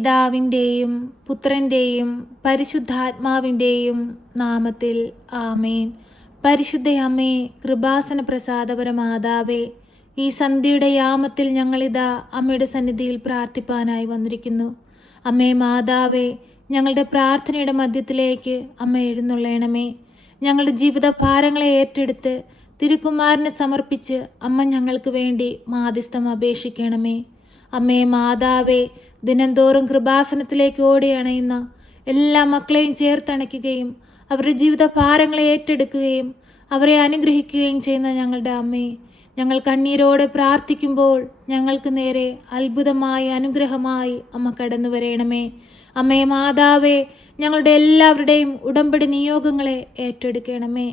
പിതാവിന്റെയും പുത്രന്റെയും പരിശുദ്ധാത്മാവിന്റെയും നാമത്തിൽ ആമേൻ. പരിശുദ്ധ അമ്മേ കൃപാസന പ്രസാദപരമാതാവേ ഈ സന്ധ്യയുടെ യാമത്തിൽ ഞങ്ങളിതാ അമ്മയുടെ സന്നിധിയിൽ പ്രാർത്ഥിപ്പാനായി വന്നിരിക്കുന്നു. അമ്മേ മാതാവേ ഞങ്ങളുടെ പ്രാർത്ഥനയുടെ മധ്യത്തിലേക്ക് അമ്മ എഴുന്നള്ളയണമേ ഞങ്ങളുടെ ജീവിത ഭാരങ്ങളെ ഏറ്റെടുത്ത് തിരുക്കുമാരനെ സമർപ്പിച്ച് അമ്മ ഞങ്ങൾക്ക് വേണ്ടി മാധ്യസ്ഥം അപേക്ഷിക്കണമേ. അമ്മേ മാതാവേ ദിനംതോറും കൃപാസനത്തിലേക്ക് ഓടി അണയുന്ന എല്ലാ മക്കളെയും ചേർത്തണയ്ക്കുകയും അവരുടെ ജീവിത ഭാരങ്ങളെ ഏറ്റെടുക്കുകയും അവരെ അനുഗ്രഹിക്കുകയും ചെയ്യുന്ന ഞങ്ങളുടെ അമ്മേ ഞങ്ങൾ കണ്ണീരോടെ പ്രാർത്ഥിക്കുമ്പോൾ ഞങ്ങൾക്ക് നേരെ അത്ഭുതമായി അനുഗ്രഹമായി അമ്മ കടന്നു വരയണമേ അമ്മേ മാതാവേ ഞങ്ങളുടെ എല്ലാവരുടെയും ഉടമ്പടി നിയോഗങ്ങളെ ഏറ്റെടുക്കണമേ.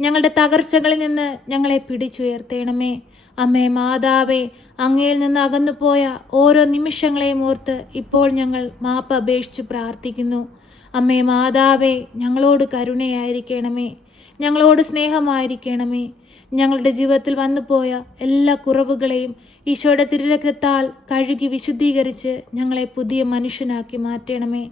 ഞങ്ങളുടെ തകർച്ചകളിൽ നിന്ന് ഞങ്ങളെ പിടിച്ചുയർത്തേണമേ. അമ്മേ മാതാവേ അങ്ങയിൽ നിന്ന് അകന്നുപോയ ഓരോ നിമിഷങ്ങളെയും ഓർത്ത് ഇപ്പോൾ ഞങ്ങൾ മാപ്പ് അപേക്ഷിച്ച് പ്രാർത്ഥിക്കുന്നു. അമ്മേ മാതാവേ ഞങ്ങളോട് കരുണയായിരിക്കണമേ. ഞങ്ങളോട് സ്നേഹമായിരിക്കണമേ. ഞങ്ങളുടെ ജീവിതത്തിൽ വന്നുപോയ എല്ലാ കുറവുകളെയും ഈശോയുടെ തിരുരക്തത്താൽ കഴുകി വിശുദ്ധീകരിച്ച് ഞങ്ങളെ പുതിയ മനുഷ്യനാക്കി മാറ്റണമേ.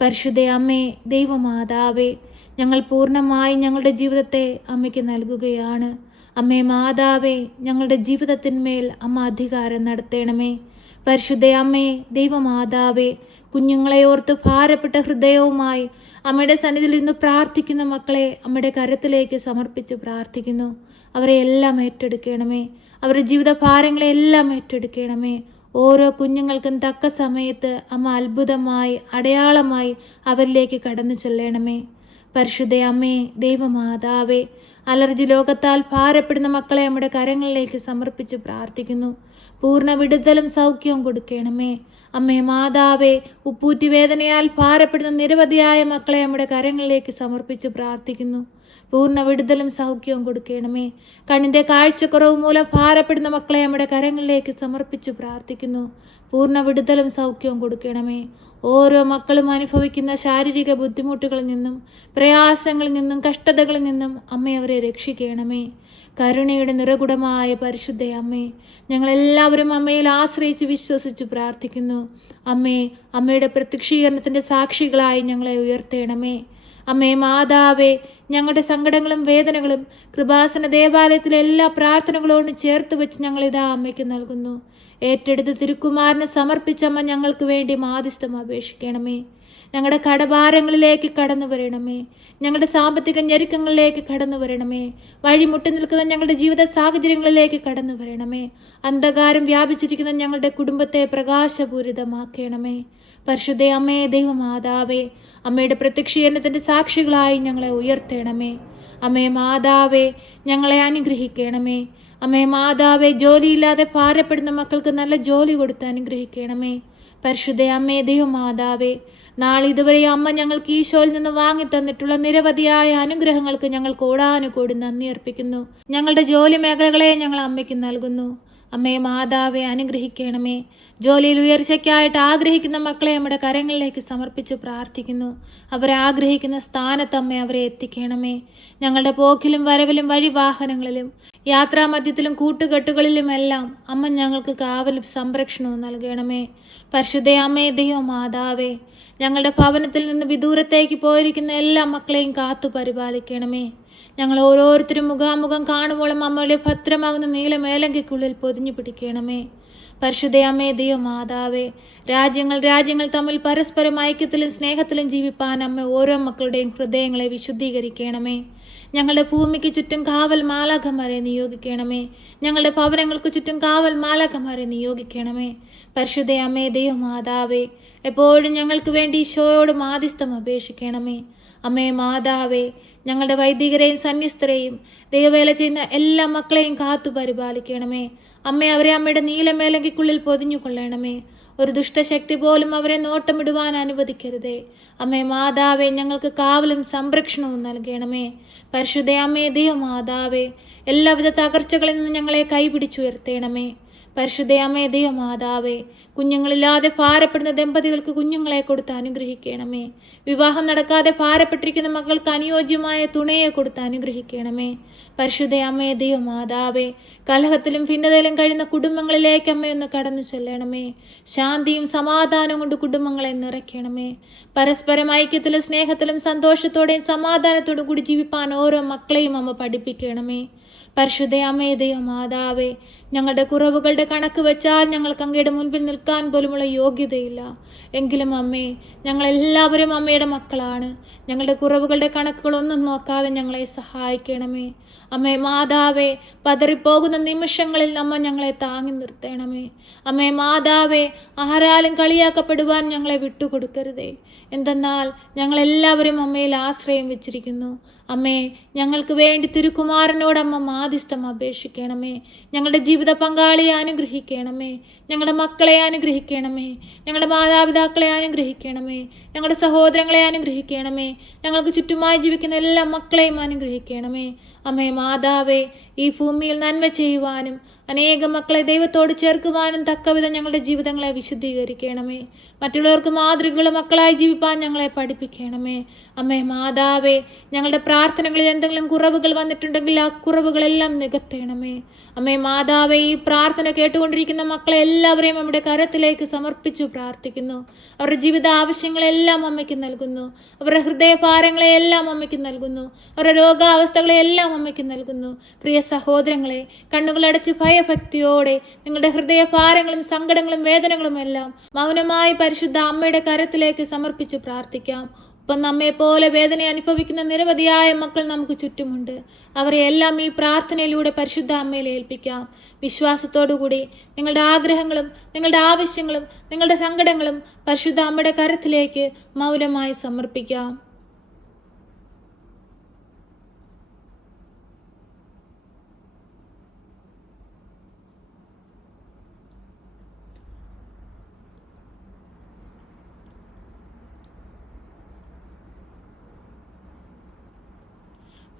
പരിശുദ്ധ അമ്മേ ദൈവമാതാവേ ഞങ്ങൾ പൂർണമായി ഞങ്ങളുടെ ജീവിതത്തെ അമ്മയ്ക്ക് നൽകുകയാണ്. അമ്മേ മാതാവേ ഞങ്ങളുടെ ജീവിതത്തിന്മേൽ അമ്മ അധികാരം നടത്തണമേ. പരിശുദ്ധ അമ്മേ ദൈവമാതാവേ കുഞ്ഞുങ്ങളെ ഓർത്ത് ഭാരപ്പെട്ട ഹൃദയവുമായി അമ്മയുടെ സന്നിധിയിലിരുന്ന് പ്രാർത്ഥിക്കുന്ന മക്കളെ അമ്മയുടെ കരത്തിലേക്ക് സമർപ്പിച്ച് പ്രാർത്ഥിക്കുന്നു. അവരെ എല്ലാം ഏറ്റെടുക്കണമേ. അവരുടെ ജീവിത ഭാരങ്ങളെ എല്ലാം ഏറ്റെടുക്കണമേ. ഓരോ കുഞ്ഞുങ്ങൾക്കും തക്ക സമയത്ത് അമ്മ അത്ഭുതമായി അടയാളമായി അവരിലേക്ക് കടന്നു ചെല്ലണമേ. പരിശുദ്ധ അമ്മേ ദൈവമാതാവേ അലർജി ലോകത്താൽ ഭാരപ്പെടുന്ന മക്കളെ നമ്മുടെ കരങ്ങളിലേക്ക് സമർപ്പിച്ച് പ്രാർത്ഥിക്കുന്നു. പൂർണ വിടുതലും സൗഖ്യവും കൊടുക്കണമേ. അമ്മേ മാതാവേ ഉപ്പൂറ്റി വേദനയാൽ ഭാരപ്പെടുന്ന നിരവധിയായ മക്കളെ നമ്മുടെ കരങ്ങളിലേക്ക് സമർപ്പിച്ച് പ്രാർത്ഥിക്കുന്നു. പൂർണ വിടുതലും സൗഖ്യവും കൊടുക്കണമേ. കണ്ണിന്റെ കാഴ്ചക്കുറവ് മൂലം ഭാരപ്പെടുന്ന മക്കളെ നമ്മുടെ കരങ്ങളിലേക്ക് സമർപ്പിച്ചു പ്രാർത്ഥിക്കുന്നു. പൂർണ വിടുതലും സൗഖ്യവും കൊടുക്കണമേ. ഓരോ മക്കളും അനുഭവിക്കുന്ന ശാരീരിക ബുദ്ധിമുട്ടുകളിൽ നിന്നും പ്രയാസങ്ങളിൽ നിന്നും കഷ്ടതകളിൽ നിന്നും അമ്മ അവരെ രക്ഷിക്കണമേ. കരുണയുടെ നിറകുടമായ പരിശുദ്ധ അമ്മേ ഞങ്ങളെല്ലാവരും അമ്മയിൽ ആശ്രയിച്ച് വിശ്വസിച്ച് പ്രാർത്ഥിക്കുന്നു. അമ്മേ അമ്മയുടെ പ്രത്യക്ഷീകരണത്തിന്റെ സാക്ഷികളായി ഞങ്ങളെ ഉയർത്തേണമേ. അമ്മേ മാതാവേ ഞങ്ങളുടെ സങ്കടങ്ങളും വേദനകളും കൃപാസന ദേവാലയത്തിലെ എല്ലാ പ്രാർത്ഥനകളോടും ചേർത്ത് വെച്ച് ഞങ്ങൾ ഞങ്ങളിതാ അമ്മയ്ക്ക് നൽകുന്നു. ഏറ്റെടുത്ത് തിരുക്കുമാരനെ സമർപ്പിച്ചമ്മ ഞങ്ങൾക്ക് വേണ്ടി മാധ്യസ്ഥം അപേക്ഷിക്കണമേ. ഞങ്ങളുടെ കടഭാരങ്ങളിലേക്ക് കടന്നു വരണമേ. ഞങ്ങളുടെ സാമ്പത്തിക ഞെരുക്കങ്ങളിലേക്ക് കടന്നു വരണമേ. വഴിമുട്ടി നിൽക്കുന്ന ഞങ്ങളുടെ ജീവിത സാഹചര്യങ്ങളിലേക്ക് കടന്നു വരണമേ. അന്ധകാരം വ്യാപിച്ചിരിക്കുന്ന ഞങ്ങളുടെ കുടുംബത്തെ പ്രകാശപൂരിതമാക്കണമേ. പരിശുദ്ധ അമ്മേ ദൈവമാതാവേ അമ്മയുടെ പ്രത്യക്ഷീകരണത്തിന്റെ സാക്ഷികളായി ഞങ്ങളെ ഉയർത്തണമേ. അമ്മേ മാതാവേ ഞങ്ങളെ അനുഗ്രഹിക്കണമേ. അമ്മേ മാതാവേ ജോലിയില്ലാതെ പാരപ്പെടുന്ന മക്കൾക്ക് നല്ല ജോലി കൊടുത്ത് അനുഗ്രഹിക്കണമേ. പരിശുദ്ധ അമ്മേ ദൈവമാതാവേ നാളെ ഇതുവരെ അമ്മ ഞങ്ങൾക്ക് ഈശോയിൽ നിന്ന് വാങ്ങി തന്നിട്ടുള്ള നിരവധിയായ അനുഗ്രഹങ്ങൾക്ക് ഞങ്ങൾ കൂടാനുകൂടി നന്ദി അർപ്പിക്കുന്നു. ഞങ്ങളുടെ ജോലി മേഖലകളെ ഞങ്ങൾ അമ്മയ്ക്ക് നൽകുന്നു. അമ്മേ മാതാവെ അനുഗ്രഹിക്കണമേ. ജോലിയിൽ ഉയർച്ചയ്ക്കായിട്ട് ആഗ്രഹിക്കുന്ന മക്കളെ നമ്മുടെ കരങ്ങളിലേക്ക് സമർപ്പിച്ച് പ്രാർത്ഥിക്കുന്നു. അവരെ ആഗ്രഹിക്കുന്ന സ്ഥാനത്ത് അമ്മ അവരെ എത്തിക്കണമേ. ഞങ്ങളുടെ പോക്കിലും വരവിലും വഴിവാഹനങ്ങളിലും യാത്രാമധ്യത്തിലും കൂട്ടുകെട്ടുകളിലും എല്ലാം അമ്മ ഞങ്ങൾക്ക് കാവലും സംരക്ഷണവും നൽകണമേ. പരിശുദ്ധ അമ്മേ ദൈവ മാതാവേ ഞങ്ങളുടെ ഭവനത്തിൽ നിന്ന് വിദൂരത്തേക്ക് പോയിരിക്കുന്ന എല്ലാ മക്കളെയും കാത്തു പരിപാലിക്കണമേ ഞങ്ങൾ ഓരോരുത്തരും മുഖാമുഖം കാണുമ്പോഴും അമ്മയുടെ ഭദ്രമാകുന്ന നീലമേലങ്കയ്ക്കുള്ളിൽ പൊതിഞ്ഞു പിടിക്കണമേ. പരിശുദ്ധ അമ്മേ ദൈവ മാതാവേ രാജ്യങ്ങൾ രാജ്യങ്ങൾ തമ്മിൽ പരസ്പരം ഐക്യത്തിലും സ്നേഹത്തിലും ജീവിപ്പാൻ അമ്മ ഓരോ മക്കളുടെയും ഹൃദയങ്ങളെ വിശുദ്ധീകരിക്കണമേ. ഞങ്ങളുടെ ഭൂമിക്ക് ചുറ്റും കാവൽ മാലാഖമാരെ നിയോഗിക്കണമേ. ഞങ്ങളുടെ ഭവനങ്ങൾക്ക് ചുറ്റും കാവൽ മാലാഖമാരെ നിയോഗിക്കണമേ. പരിശുദ്ധ അമ്മേ ദൈവ മാതാവേ എപ്പോഴും ഞങ്ങൾക്ക് വേണ്ടി ഈശോയോട് മാധ്യസ്ഥം അപേക്ഷിക്കണമേ. അമ്മേ മാതാവേ ഞങ്ങളുടെ വൈദികരെയും സന്യസ്തരെയും ദൈവവേല ചെയ്യുന്ന എല്ലാ മക്കളെയും കാത്തു പരിപാലിക്കണമേ. അമ്മ അവരെ അമ്മയുടെ നീലമേലങ്കിക്കുള്ളിൽ പൊതിഞ്ഞു കൊള്ളണമേ ഒരു ദുഷ്ടശക്തി പോലും അവരെ നോട്ടമിടുവാൻ അനുവദിക്കരുതേ. അമ്മേ മാതാവേ ഞങ്ങൾക്ക് കാവലും സംരക്ഷണവും നൽകണമേ. പരിശുദ്ധ അമ്മേ ദൈവ മാതാവേ എല്ലാവിധ തകർച്ചകളിൽ നിന്ന് ഞങ്ങളെ കൈപിടിച്ചുയർത്തേണമേ. പരിശുദ്ധയമ്മേ ദൈവമാതാവേ കുഞ്ഞുങ്ങളില്ലാതെ ഭാരപ്പെടുന്ന ദമ്പതികൾക്ക് കുഞ്ഞുങ്ങളെ കൊടുത്ത് അനുഗ്രഹിക്കണമേ. വിവാഹം നടക്കാതെ ഭാരപ്പെട്ടിരിക്കുന്ന മക്കൾക്ക് അനുയോജ്യമായ തുണയെ കൊടുത്ത് അനുഗ്രഹിക്കണമേ. പരിശുദ്ധ മാതാവേ കലഹത്തിലും ഭിന്നതയിലും കഴിയുന്ന കുടുംബങ്ങളിലേക്ക് അമ്മയൊന്ന് കടന്നു ചെല്ലണമേ. ശാന്തിയും സമാധാനവും കൊണ്ട് കുടുംബങ്ങളെ നിറയ്ക്കണമേ. പരസ്പരം ഐക്യത്തിലും സ്നേഹത്തിലും സന്തോഷത്തോടെയും സമാധാനത്തോടും കൂടി ജീവിപ്പാൻ ഓരോ മക്കളെയും അമ്മ പഠിപ്പിക്കണമേ. പരിശുദ്ധ അമ്മേ ദൈവമാതാവേ ഞങ്ങളുടെ കുറവുകളുടെ കണക്ക് വെച്ചാൽ ഞങ്ങൾക്ക് അങ്ങയുടെ മുൻപിൽ നിൽക്കാൻ പോലുമുള്ള യോഗ്യതയില്ല. എങ്കിലും അമ്മേ ഞങ്ങളെല്ലാവരും അമ്മയുടെ മക്കളാണ്. ഞങ്ങളുടെ കുറവുകളുടെ കണക്കുകളൊന്നും നോക്കാതെ ഞങ്ങളെ സഹായിക്കണമേ. അമ്മേ മാതാവേ പതറിപ്പോകുന്ന നിമിഷങ്ങളിൽ അമ്മ ഞങ്ങളെ താങ്ങി നിർത്തണമേ. അമ്മേ മാതാവേ ആരാലും കളിയാക്കപ്പെടുവാൻ ഞങ്ങളെ വിട്ടുകൊടുക്കരുതേ. എന്തെന്നാൽ ഞങ്ങളെല്ലാവരും അമ്മയിൽ ആശ്രയം വെച്ചിരിക്കുന്നു. അമ്മേ ഞങ്ങൾക്ക് വേണ്ടി തിരുക്കുമാരനോട് അമ്മ മാധ്യസ്ഥം അപേക്ഷിക്കണമേ. ഞങ്ങളുടെ ജീവിത പങ്കാളിയെ അനുഗ്രഹിക്കണമേ. ഞങ്ങളുടെ മക്കളെ അനുഗ്രഹിക്കണമേ. ഞങ്ങളുടെ മാതാപിതാക്കളെ അനുഗ്രഹിക്കണമേ. ഞങ്ങളുടെ സഹോദരങ്ങളെ അനുഗ്രഹിക്കണമേ. ഞങ്ങൾക്ക് ചുറ്റുമായി ജീവിക്കുന്ന എല്ലാ മക്കളെയും അനുഗ്രഹിക്കണമേ. അമ്മേ മാതാവേ ഈ ഭൂമിയിൽ നന്മ ചെയ്യുവാനും അനേകം മക്കളെ ദൈവത്തോട് ചേർക്കുവാനും തക്കവിധം ഞങ്ങളുടെ ജീവിതങ്ങളെ വിശുദ്ധീകരിക്കണമേ. മറ്റുള്ളവർക്ക് മാതൃകയുള്ള മക്കളായി ജീവിപ്പാൻ ഞങ്ങളെ പഠിപ്പിക്കണമേ. അമ്മേ മാതാവേ ഞങ്ങളുടെ പ്രാർത്ഥനകളിൽ എന്തെങ്കിലും കുറവുകൾ വന്നിട്ടുണ്ടെങ്കിൽ ആ കുറവുകളെല്ലാം നികത്തണമേ. അമ്മേ മാതാവേ ഈ പ്രാർത്ഥന കേട്ടുകൊണ്ടിരിക്കുന്ന മക്കളെ എല്ലാവരെയും നമ്മുടെ കരത്തിലേക്ക് സമർപ്പിച്ചു പ്രാർത്ഥിക്കുന്നു. അവരുടെ ജീവിത ആവശ്യങ്ങളെല്ലാം അമ്മയ്ക്ക് നൽകുന്നു. അവരുടെ ഹൃദയഭാരങ്ങളെ എല്ലാം അമ്മയ്ക്ക് നൽകുന്നു. അവരുടെ രോഗാവസ്ഥകളെ എല്ലാം അമ്മയ്ക്ക് നൽകുന്നു. പ്രിയ സഹോദരങ്ങളെ കണ്ണുകളടച്ച് ഭയഭക്തിയോടെ നിങ്ങളുടെ ഹൃദയഭാരങ്ങളും സങ്കടങ്ങളും വേദനകളും എല്ലാം മൗനമായി പരിശുദ്ധ അമ്മയുടെ കരത്തിലേക്ക് സമർപ്പിച്ചു പ്രാർത്ഥിക്കാം. ഒപ്പം നമ്മെ പോലെ വേദന അനുഭവിക്കുന്ന നിരവധിയായ മക്കൾ നമുക്ക് ചുറ്റുമുണ്ട്. അവരെ എല്ലാം ഈ പ്രാർത്ഥനയിലൂടെ പരിശുദ്ധ അമ്മയിൽ ഏൽപ്പിക്കാം. വിശ്വാസത്തോടുകൂടി നിങ്ങളുടെ ആഗ്രഹങ്ങളും നിങ്ങളുടെ ആവശ്യങ്ങളും നിങ്ങളുടെ സങ്കടങ്ങളും പരിശുദ്ധ അമ്മയുടെ കരത്തിലേക്ക് മൗനമായി സമർപ്പിക്കാം.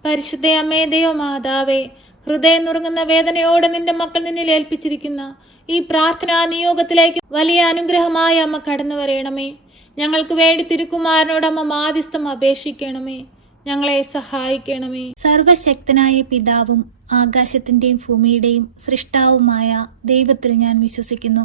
പരിശുദ്ധ അമ്മേ ദൈവ മാതാവേ ഹൃദയം നുറുങ്ങുന്ന വേദനയോടെ നിന്റെ മക്കൾ നിന്നിൽ ഏൽപ്പിച്ചിരിക്കുന്ന ഈ പ്രാർത്ഥനാ നിയോഗത്തിലേക്ക് വലിയ അനുഗ്രഹമായി അമ്മ കടന്നു വരയണമേ ഞങ്ങൾക്ക് വേണ്ടി തിരുക്കുമാരനോട് അമ്മ മാധ്യസ്ഥം അപേക്ഷിക്കണമേ. ഞങ്ങളെ സഹായിക്കണമേ. സർവശക്തനായ പിതാവും ആകാശത്തിന്റെയും ഭൂമിയുടെയും സൃഷ്ടാവുമായ ദൈവത്തിൽ ഞാൻ വിശ്വസിക്കുന്നു.